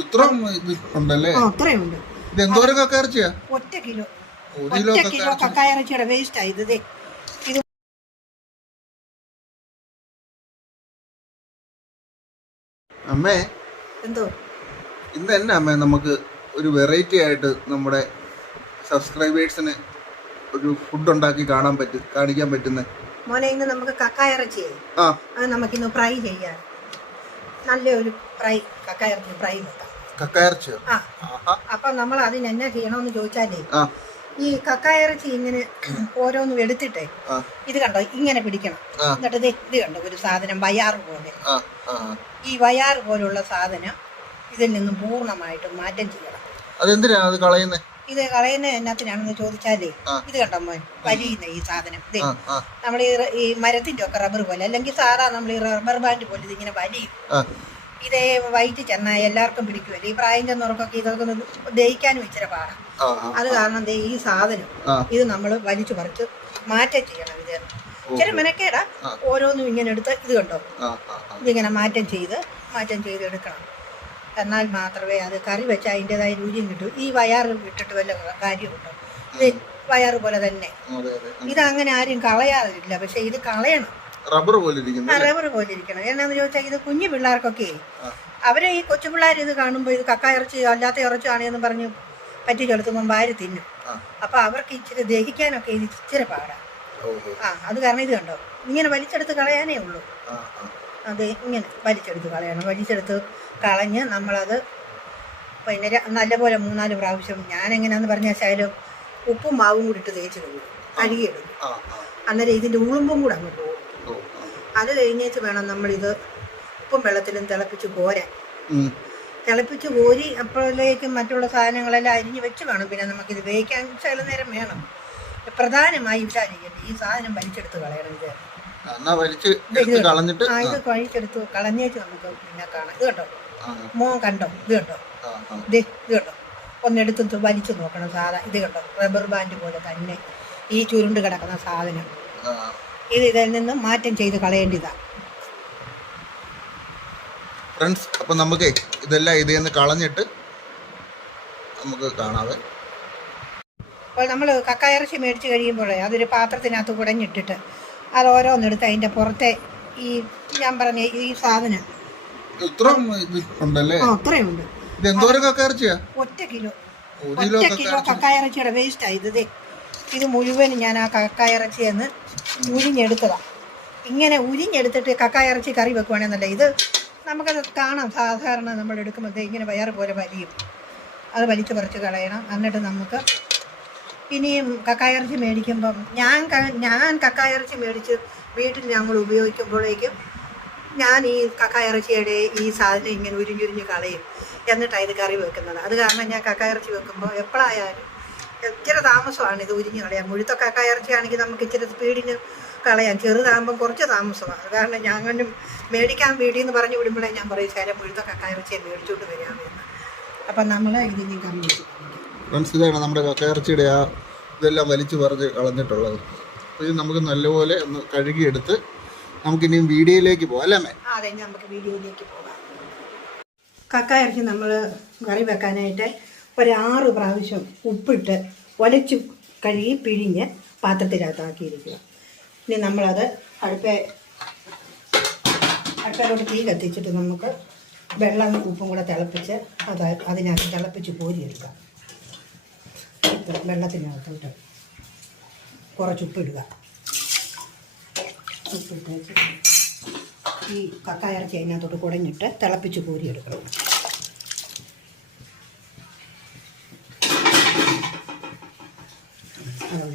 ഇത്ര ഉണ്ടല്ലേ? അത്രയുണ്ട്. ഇത് എന്തോരം കക്കയിറച്ചിയാ? ഒറ്റ കിലോ കക്കായിറച്ചിയുടെ വേസ്റ്റ് ആയി ഇത്. അമ്മേ എന്തോ ഇന്ന് തന്നെ അമ്മേ നമുക്ക് ഒരു വെറൈറ്റി ആയിട്ട് നമ്മുടെ സബ്സ്ക്രൈബേഴ്സിന് ഒരു ഫുഡ് ഉണ്ടാക്കി കാണിക്കാൻ പറ്റുന്ന മോനെ, ഇന്ന് നമുക്ക് കക്കായിറച്ചി അത് നമുക്കിന്ന് ഫ്രൈ ചെയ്യാം. നല്ലൊരു ഫ്രൈ കക്കായിറച്ചി ഫ്രൈ വെക്കാം. കക്കായിറച്ചിയോ? അപ്പൊ നമ്മൾ അതിന് എന്നാ ചെയ്യണമെന്ന് ചോദിച്ചാലേ, ഈ കക്കായിറച്ചി ഇങ്ങനെ ഓരോന്നും എടുത്തിട്ടേ ഇത് കണ്ടോ ഇങ്ങനെ പിടിക്കണം. എന്നിട്ട് ഇത് കണ്ടോ ഒരു സാധനം വയാറ് പോലെ, ഈ വയാറ് പോലുള്ള സാധനം ഇതിൽ നിന്നും പൂർണ്ണമായിട്ടും മാറ്റം ചെയ്യണം. അതെന്തിനാ അത് കളയുന്നത്? ഇത് കളയുന്ന എന്നാത്തിനാണെന്ന് ചോദിച്ചാലേ, ഇത് കണ്ടോ മോൻ വലിയുന്ന ഈ സാധനം ഇത് നമ്മൾ ഈ മരത്തിന്റെ ഒക്കെ റബ്ബർ പോലെ, അല്ലെങ്കിൽ സാധാ നമ്മൾ ഈ റബ്ബർ ബാൻഡ് പോലെ ഇതിങ്ങനെ വലിയും. ഇതേ വൈറ്റ് ചെന്നാൽ എല്ലാവർക്കും പിടിക്കുമല്ലോ. ഈ പ്രായം ചെന്നവർക്കൊക്കെ ഇതൊക്കെ ദഹിക്കാനും ഇച്ചിരി പാടാം. അത് കാരണം ഈ സാധനം ഇത് നമ്മൾ വലിച്ചു പറിച്ച് മാറ്റം ചെയ്യണം. ഇത് ഇച്ചിരി മെനക്കേടാ. ഓരോന്നും ഇങ്ങനെ എടുത്ത് ഇത് കണ്ടോ ഇതിങ്ങനെ മാറ്റം ചെയ്ത് എടുക്കണം. എന്നാൽ മാത്രമേ അത് കറി വെച്ചാൽ അതിൻ്റെതായ രുചിയും കിട്ടും. ഈ വയറ് ഇട്ടിട്ട് വല്ല കാര്യമുണ്ടോ? ഇത് വയറ് പോലെ തന്നെ. ഇതങ്ങനെ ആരും കളയാറില്ല, പക്ഷെ ഇത് കളയണം. റബ്ബർ പോലെ ഇരിക്കണം. എന്നാന്ന് ചോദിച്ചാൽ ഇത് കുഞ്ഞു പിള്ളേർക്കൊക്കെ അവരെ ഈ കൊച്ചു പിള്ളേർ ഇത് കാണുമ്പോൾ ഇത് കക്ക ഇറച്ചി അല്ലാത്ത ഇറച്ചിയാണെന്ന് പറഞ്ഞ് പറ്റി ചെലുത്തുമ്പോൾ വാരി തിന്നും. അപ്പൊ അവർക്ക് ഇച്ചിരി ദഹിക്കാനൊക്കെ ഇത് ഇച്ചിരി പാടാം. അത് കാരണം ഇത് കണ്ടോ ഇങ്ങനെ വലിച്ചെടുത്ത് കളയാനേ ഉള്ളൂ. അത് ഇങ്ങനെ വലിച്ചെടുത്ത് കളയണം. വലിച്ചെടുത്ത് കളഞ്ഞ് നമ്മളത് പിന്നെ നല്ലപോലെ 3-4 പ്രാവശ്യം, ഞാൻ എങ്ങനെയാന്ന് പറഞ്ഞാൽ ശകലം ഉപ്പും മാവും കൂടി ഇട്ട് തേച്ച് കഴുകിയെടുക്കും. അന്നേരം ഇതിൻ്റെ ഉളുമ്പും കൂടെ അങ്ങ് പോകും. അത് കഴിഞ്ഞേച്ച് വേണം നമ്മളിത് ഉപ്പും വെള്ളത്തിലും തിളപ്പിച്ച് കോരാൻ. തിളപ്പിച്ച് കോരി അപ്പോഴേക്കും മറ്റുള്ള സാധനങ്ങളെല്ലാം അരിഞ്ഞ് വെച്ച് വേണം പിന്നെ നമുക്കിത് വേവിക്കാൻ ചില നേരം വേണം. പ്രധാനമായി ഇതാ ചെയ്യണ്ടേ, ഈ സാധനം വലിച്ചെടുത്ത് കളയണം. ഇത് കഴിച്ചെടുത്ത് കളഞ്ഞേച്ച് നമുക്ക് പിന്നെ കാണാം. ഇത് കണ്ടോ മോൻ കണ്ടോ? ഇത് കണ്ടോ? ഇത് കണ്ടോ? ഒന്നെടുത്ത് വലിച്ചു നോക്കണം. സാധാ ഇത് കണ്ടോ റബ്ബർ ബാൻഡ് പോലെ തന്നെ ഈ ചുരുണ്ട് കിടക്കുന്ന സാധനം ഇതിൽ നിന്ന് മാറ്റം ചെയ്ത് കളയേണ്ടതാണ്. ഫ്രണ്ട്സ്, അപ്പം നമുക്ക് ഇതെല്ലാം ഇതിൽ നിന്ന് കളഞ്ഞിട്ട് നമുക്ക് കാണാതെ. അപ്പോൾ നമ്മൾ കക്കായിറച്ചി മേടിച്ച് കഴിയുമ്പോഴേ അതൊരു പാത്രത്തിനകത്ത് കുടഞ്ഞിട്ടിട്ട് അത് ഓരോന്നെടുത്ത് അതിൻ്റെ പുറത്തെ ഈ ഞാൻ പറഞ്ഞ ഈ സാധനം ഉണ്ടല്ലേ? അത്രയുണ്ട്. ഒറ്റ കിലോ കക്കായിറച്ചിയുടെ വേസ്റ്റ് ആയി ഇത് മുഴുവൻ ഞാൻ ആ കക്കായിറച്ചിയെന്ന് ഉരിഞ്ഞെടുത്തതാണ്. ഇങ്ങനെ ഉരിഞ്ഞെടുത്തിട്ട് കക്കായിറച്ചി കറി വെക്കുവാണെന്നല്ല, ഇത് നമുക്കത് കാണാം. സാധാരണ നമ്മൾ എടുക്കുമ്പോഴത്തേ ഇങ്ങനെ വയറ് പോലെ വലിയും. അത് വലിച്ചു പറിച്ച് കളയണം. എന്നിട്ട് നമുക്ക് ഇനിയും കക്കായിറച്ചി മേടിക്കുമ്പം ഞാൻ കക്കായിറച്ചി മേടിച്ച് വീട്ടിൽ ഞങ്ങൾ ഉപയോഗിക്കുമ്പോഴേക്കും ഞാൻ ഈ കക്കായിറച്ചിയുടെ ഈ സാധനം ഇങ്ങനെ ഉരിഞ്ഞുരിഞ്ഞ് കളയും. എന്നിട്ടാണ് ഇത് കറി വെക്കുന്നത്. അത് കാരണം ഞാൻ കക്കായിറച്ചി വെക്കുമ്പോൾ എപ്പോഴായാലും ഇച്ചിരി താമസമാണ് ഇത് ഉരിഞ്ഞ് കളയാൻ. മുഴുത്ത കക്കായിറച്ചി ആണെങ്കിൽ നമുക്ക് ഇച്ചിരി സ്പീഡിന് കളയാം. ചെറുതാകുമ്പം കുറച്ച് താമസമാണ്. അത് കാരണം ഞങ്ങളും മേടിക്കാൻ വീട്ടിൽ നിന്ന് പറഞ്ഞു വിടുമ്പോഴേ ഞാൻ പറയും ശരി മുഴുത്ത കക്കായിറച്ചിയെ മേടിച്ചുകൊണ്ട് വരാമെന്ന്. അപ്പം നമ്മൾ ഇതിന് കറി വെച്ചു. ഇതാണ് നമ്മുടെ കക്കയിറച്ചിയുടെ ആ ഇതെല്ലാം വലിച്ചു പറിച്ച് കളഞ്ഞിട്ടുള്ളത്. അപ്പോൾ ഇത് നമുക്ക് നല്ലപോലെ ഒന്ന് കഴുകിയെടുത്ത് നമുക്കിനിയും വീഡിയോയിലേക്ക് പോകാം അല്ലേ? അതെ, നമുക്ക് വീഡിയോയിലേക്ക് പോകാം. കക്കയിറച്ചി നമ്മൾ കറി വെക്കാനായിട്ട് ഒരു 6 പ്രാവശ്യം ഉപ്പിട്ട് ഒലച്ചു കഴുകി പിഴിഞ്ഞ് പാത്രത്തിനകത്താക്കിയിരിക്കുക. ഇനി നമ്മളത് അടുപ്പിലോട്ട് തീ കത്തിച്ചിട്ട് നമുക്ക് വെള്ളം ഉപ്പും കൂടെ തിളപ്പിച്ച് അതിനകത്ത് തിളപ്പിച്ച് കോരിയെടുക്കാം. വെള്ളത്തിനകത്തോട്ട് കുറച്ച് ഉപ്പിടുക. ഉപ്പിട്ട് ഈ കക്കായിറച്ചി അതിനകത്തോട്ട് കുടഞ്ഞിട്ട് തിളപ്പിച്ച് കോരിയെടുക്കണം.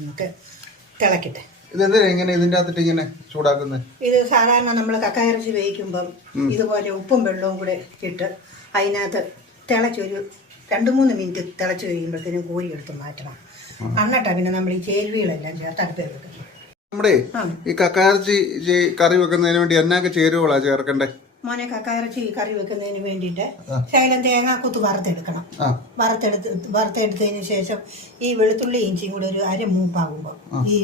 നമുക്ക് തിളക്കട്ടെ. ഇങ്ങനെ ചൂടാക്കുന്നത് ഇത് സാധാരണ നമ്മൾ കക്കായിറച്ചി വേവിക്കുമ്പം ഇതുപോലെ ഉപ്പും വെള്ളവും കൂടെ ഇട്ട് അതിനകത്ത് തിളച്ചൊരു 2-3 മിനിറ്റ് തിളച്ച് കഴിയുമ്പോഴത്തേനും കോരിയെടുത്ത് മാറ്റണം. എന്നിട്ടാണ് പിന്നെ നമ്മൾ ഈ ചേരുവകളെല്ലാം ചേർത്ത് അടുപ്പിൽ വെക്കുന്നത്. നമ്മുടെ ഈ കക്കായിറച്ചി കറി വെക്കുന്നതിന് വേണ്ടി എന്നൊക്കെ ചേരുവകളാ ചേർക്കണ്ടേ? മോനെ കക്കയിറച്ചി കറി വെക്കുന്നതിന് വേണ്ടിയിട്ട് ശകലം തേങ്ങാക്കൊത്ത് വറുത്തെടുക്കണം. വറുത്തെടുത്തതിന് ശേഷം ഈ വെളുത്തുള്ളി ഇഞ്ചിയും കൂടെ ഒരു അര മൂപ്പാകുമ്പോൾ ഈ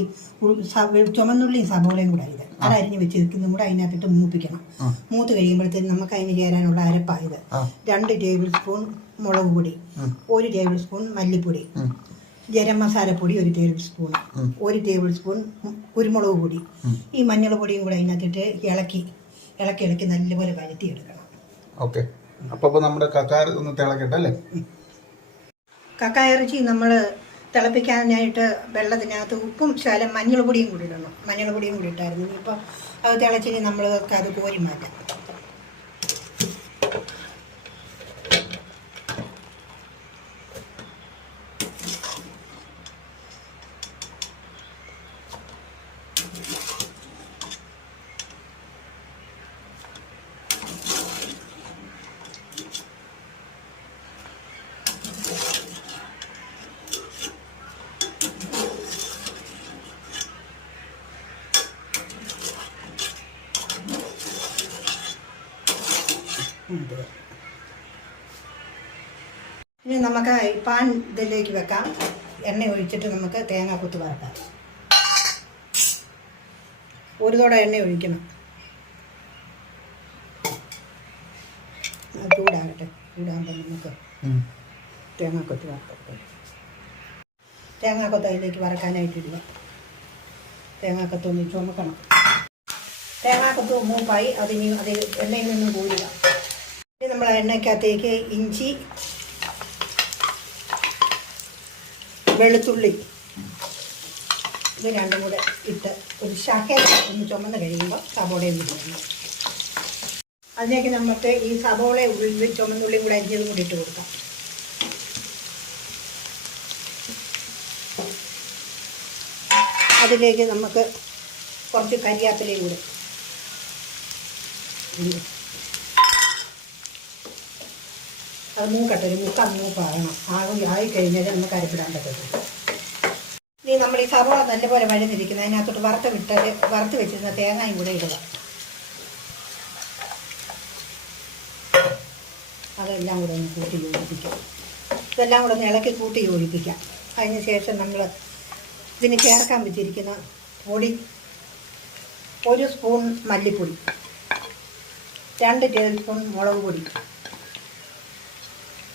ചുമന്നുള്ളിയും സബോളയും കൂടെ ഇത് അതരിഞ്ഞ് വെച്ചിരിക്കുന്നതും കൂടെ അതിനകത്തിട്ട് മൂപ്പിക്കണം. മൂത്ത് കഴിയുമ്പോഴത്തേക്കും നമുക്ക് അതിന് ചേരാനുള്ള അരപ്പായത് 2 ടേബിൾ സ്പൂൺ മുളക് പൊടി, 1 ടേബിൾ സ്പൂൺ മല്ലിപ്പൊടി, ഗരം മസാലപ്പൊടി 1 ടേബിൾ സ്പൂൺ, 1 ടേബിൾ സ്പൂൺ കുരുമുളക് പൊടി, ഈ മഞ്ഞൾ പൊടിയും കൂടെ അതിനകത്തിട്ട് ഇളക്കി നല്ലപോലെ വഴറ്റിയെടുക്കണം. ഓക്കെ. അപ്പോൾ നമ്മുടെ കക്കാർ ഒന്ന് തിളക്കട്ടെ അല്ലേ? കക്കായിറച്ചി നമ്മൾ തിളപ്പിക്കാനായിട്ട് വെള്ളത്തിനകത്ത് ഉപ്പും ശകലം മഞ്ഞൾ പൊടിയും കൂടി ഇടണം. മഞ്ഞൾ പൊടിയും കൂടി ഇട്ടായിരുന്നു. ഇനിയിപ്പോൾ അത് തിളച്ചിട്ട് നമ്മൾ അത് കോരി മാറ്റാം. ഇനി നമുക്ക് പാൻ ഇതിലേക്ക് വെക്കാം. എണ്ണ ഒഴിച്ചിട്ട് നമുക്ക് തേങ്ങാക്കൊത്ത് വറക്കാം. ഒരു തോടെ എണ്ണ ഒഴിക്കണം. ചൂടാകട്ടെ. ചൂടാകുമ്പോൾ നമുക്ക് തേങ്ങാക്കൊത്ത് വറക്കാം. തേങ്ങാക്കൊത്ത് അതിലേക്ക് വറക്കാനായിട്ടില്ല. തേങ്ങാക്കൊത്തൊന്ന് ചുമക്കണം. തേങ്ങാക്കൊത്ത് മൂപ്പായി അത് എണ്ണയിൽ നിന്നും കോരുക. ഇനി നമ്മൾ എണ്ണയ്ക്കകത്തേക്ക് ഇഞ്ചി, വെളുത്തുള്ളി ഇത് രണ്ടും കൂടെ ഇട്ട് ഒരു ശകലം ഒന്ന് ചുമന്ന് കഴിയുമ്പോൾ സബോളയും ഇടണം. അതിലേക്ക് നമുക്ക് ഈ സബോള ഉള്ളി ചുമന്നുള്ളിയും കൂടെ അരിഞ്ഞതും കൂടി ഇട്ട് കൊടുക്കാം. അതിലേക്ക് നമുക്ക് കുറച്ച് കരിയാപ്പിലയും കൂടെ അത് മൂക്കട്ടെ. ഒരു മൂപ്പാകണം. ആയിക്കഴിഞ്ഞാൽ നമുക്ക് അരപ്പിടാൻ പറ്റത്തില്ല. ഇനി നമ്മൾ ഈ സവോള നല്ലപോലെ വഴന്നിരിക്കുന്നത് അതിനകത്തോട്ട് വറുത്ത് വെച്ചിരുന്ന തേങ്ങയും കൂടെ ഇടുക. അതെല്ലാം കൂടെ ഒന്ന് കൂട്ടി യോജിപ്പിക്കാം. ഇതെല്ലാം കൂടെ ഒന്ന് ഇളക്കി കൂട്ടി യോജിപ്പിക്കാം. അതിന് ശേഷം നമ്മൾ ഇതിന് ചേർക്കാൻ വെച്ചിരിക്കുന്ന പൊടി 1 സ്പൂൺ മല്ലിപ്പൊടി, 2 ടേബിൾ സ്പൂൺ മുളക് പൊടി,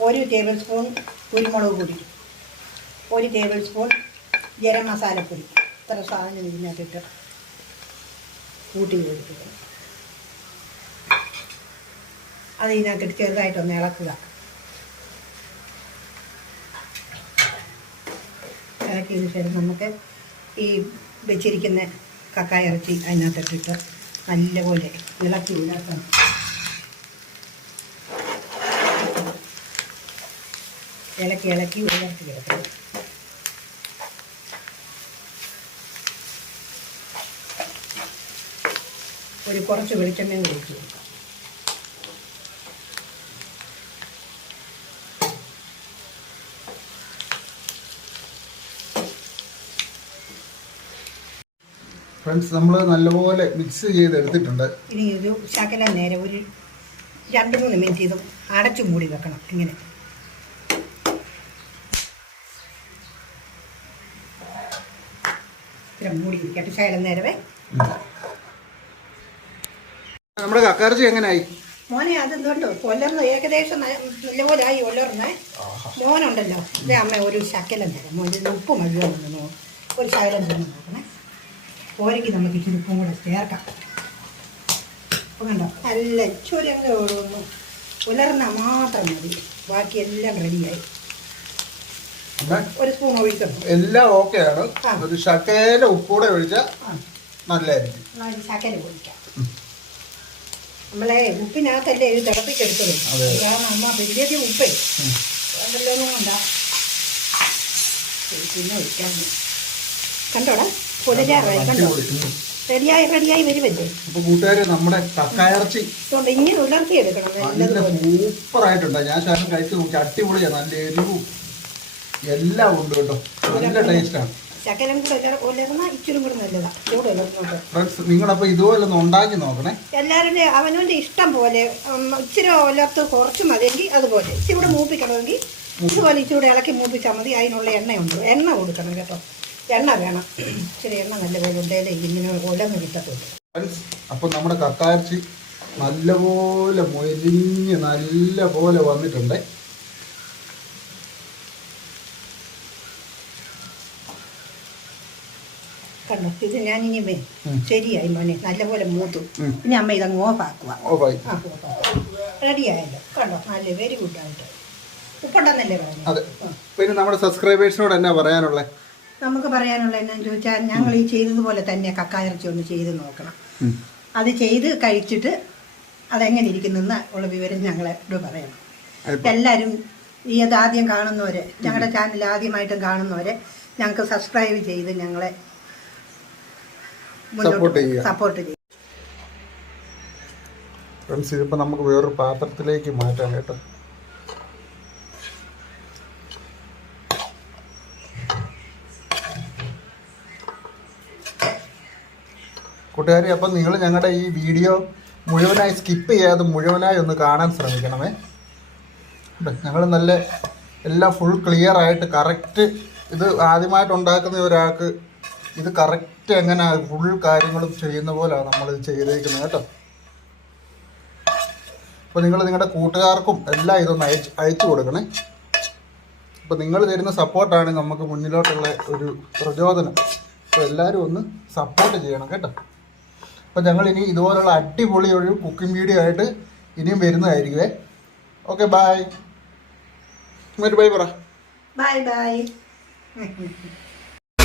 1 ടേബിൾ സ്പൂൺ കുരുമുളക് പൊടി, 1 ടേബിൾ സ്പൂൺ ഗരം മസാലപ്പൊടി. ഇത്ര സാധനം ഇതിനകത്തിട്ട് കൂട്ടി യോജിപ്പിക്കണം. അത് ഇതിനകത്തിട്ട് ചെറുതായിട്ടൊന്ന് ഇളക്കുക. ഇളക്കിയതിന് ശേഷം നമുക്ക് ഈ വെച്ചിരിക്കുന്ന കക്കായിറച്ചി അതിനകത്തിട്ടിട്ട് നല്ലപോലെ ഇളക്കി ഇളക്കണം. ഇളക്കി ഉയർത്തി കിടക്കണം. കുറച്ച് വെളിച്ചെണ്ണയും കൂടി ഒഴിച്ച് കൊടുക്കാം. ഫ്രണ്ട്സ്, നമ്മൾ നല്ലപോലെ മിക്സ് ചെയ്തെടുത്തിട്ടുണ്ട്. ഇനി ഒരു ശകലം നേരം ഒരു 2-3 മിനിറ്റ് ഇത് അടച്ചു മൂടി വെക്കണം. ഇങ്ങനെ മൂടി ഇരിക്കട്ടെ ശകലം നേരമേ. നമ്മുടെ കക്കാർച്ചി എങ്ങനെയായി മോനെ? അതെന്തുകൊണ്ടോ കൊല്ലർന്ന് ഏകദേശം നല്ലപോലെ ആയി. ഒല്ലർന്നേ മോനുണ്ടല്ലോ, ഇതേ അമ്മ ഒരു ശകലം തരാം. മോൻ്റെ ഉപ്പ് മതിയാവുന്നു. ഒരു ശകലം തന്നെ നോക്കണേ. പോരെങ്കിൽ നമുക്ക് ഇച്ചിരി ഉപ്പും കൂടെ ചേർക്കാം. അപ്പം കണ്ടോ, നല്ല ചുരങ്ങ ഒന്നും ഉലർന്നാൽ മാത്രം മതി. ബാക്കി എല്ലാം റെഡിയായി. 1 സ്പൂൺ ഒഴിക്കണം. എല്ലാം ഓക്കെയാണ്. ഒരു ശകല ഉപ്പൂടെ ഒഴിച്ചാൽ നല്ലതായിരിക്കും. ശകലം ഒഴിക്കാം. നമ്മളെ ഉപ്പിനകത്തല്ലേ ഇത് തിളപ്പിച്ചെടുത്തത്. കാരണം അമ്മ വലിയ ഉപ്പേ ഉണ്ടല്ലോ കൊണ്ടാ പിന്നെ ഒഴിക്കാൻ. കണ്ടോടാ പുലരാറായി. കണ്ടോ, റെഡിയായി വരുമല്ലേ. അപ്പൊ കൂട്ടുകാര്, നമ്മുടെ കക്കായിറച്ചി ഇങ്ങനെ ഉലർത്തി എടുക്കണം. സൂപ്പർ ആയിട്ടുണ്ട്. ഞാൻ ശകലം കഴിച്ച് നോക്കി. അടിപൊളിയാണ്. നല്ല എരിവും എല്ലാം ഉണ്ട് കേട്ടോ. നല്ല ടേസ്റ്റാണ്. ശകലം കൂടെ ഉലർന്ന ഇച്ചിരി കൂടെ നല്ലതാണ് ചൂട് ഉലർന്നോട്ട്. ഫ്രണ്ട്സ് നിങ്ങളപ്പോൾ ഇതുപോലെ ഒന്ന് ഉണ്ടാക്കി നോക്കണേ. എല്ലാവരുടെ അവനവൻ്റെ ഇഷ്ടം പോലെ ഇച്ചിരി ഉലർത്ത് കുറച്ച് മതിയെങ്കിൽ അതുപോലെ ഇച്ചിരി കൂടെ മൂപ്പിക്കണമെങ്കിൽ ഇതുപോലെ ഇച്ചിരി കൂടെ ഇളക്കി മൂപ്പിച്ചാൽ മതി. അതിനുള്ള എണ്ണയുണ്ട്, എണ്ണ കൊടുക്കണം കേട്ടോ, എണ്ണ വേണം. ഇച്ചിരി എണ്ണ നല്ലപോലെ ഉണ്ടെങ്കിലേ ഇങ്ങനെ ഉലർന്ന് കിട്ടത്തുള്ളൂ. ഫ്രണ്ട്സ് അപ്പോൾ നമ്മുടെ കക്കാർച്ചി നല്ലപോലെ മൊരിഞ്ഞ് നല്ലപോലെ വന്നിട്ടുണ്ട്. കണ്ടോ, ഇത് ഞാനിനി ശരിയായി മോനെ, നല്ലപോലെ മൂത്തു. ഇനി അമ്മ ഇതങ്ങ് ഓഫാക്കുക. റെഡിയായല്ലോ, കണ്ടോ, നല്ല വെരി ഗുഡായിട്ട്. ഉപ്പുണ്ടെന്നല്ലേ പറഞ്ഞു. അതെ. പിന്നെ നമ്മുടെ സബ്സ്ക്രൈബേഴ്സിനോട് എന്നാ പറയാനുള്ളത്? നമുക്ക് പറയാനുള്ള എന്നാന്ന് ചോദിച്ചാൽ, ഞങ്ങൾ ഈ ചെയ്തതുപോലെ തന്നെ കക്കായിറച്ചി ഒന്ന് ചെയ്ത് നോക്കണം. അത് ചെയ്ത് കഴിച്ചിട്ട് അതെങ്ങനെ ഇരിക്കുന്നെന്ന് ഉള്ള വിവരം ഞങ്ങളോട് പറയണം. എല്ലാവരും ഈ ആദ്യം കാണുന്നവരെ, ഞങ്ങളുടെ ചാനൽ ആദ്യമായിട്ടും കാണുന്നവരെ ഞങ്ങൾക്ക് സബ്സ്ക്രൈബ് ചെയ്ത് ഞങ്ങളെ സപ്പോർട്ട് ചെയ്യും. ഫ്രണ്ട്സ് ഇതിപ്പോൾ നമുക്ക് വേറൊരു പാത്രത്തിലേക്ക് മാറ്റാം കേട്ടോ. കൂട്ടുകാരി, അപ്പം നിങ്ങൾ ഞങ്ങളുടെ ഈ വീഡിയോ മുഴുവനായി സ്കിപ്പ് ചെയ്യാതെ മുഴുവനായി ഒന്ന് കാണാൻ ശ്രമിക്കണമേ. ഞങ്ങൾ നല്ല എല്ലാം ഫുൾ ക്ലിയർ ആയിട്ട് കറക്റ്റ്, ഇത് ആദ്യമായിട്ട് ഉണ്ടാക്കുന്ന ഒരാൾക്ക് ഇത് കറക്റ്റ് എങ്ങനെ ഫുൾ കാര്യങ്ങളും ചെയ്യുന്ന പോലെയാണ് നമ്മളിത് ചെയ്തേക്കുന്നത് കേട്ടോ. അപ്പോൾ നിങ്ങൾ നിങ്ങളുടെ കൂട്ടുകാർക്കും എല്ലാം ഇതൊന്ന് അയച്ചു കൊടുക്കണേ. അപ്പോൾ നിങ്ങൾ തരുന്ന സപ്പോർട്ടാണ് നമുക്ക് മുന്നിലോട്ടുള്ള ഒരു പ്രചോദനം. അപ്പോൾ എല്ലാവരും ഒന്ന് സപ്പോർട്ട് ചെയ്യണം കേട്ടോ. അപ്പോൾ ഞങ്ങൾ ഇനി ഇതുപോലുള്ള അടിപൊളി ഒരു കുക്കിംഗ് വീഡിയോ ആയിട്ട് ഇനിയും വരുന്നതായിരിക്കുമേ. Okay, bye. ബൈ പറ. Bye bye.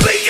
Make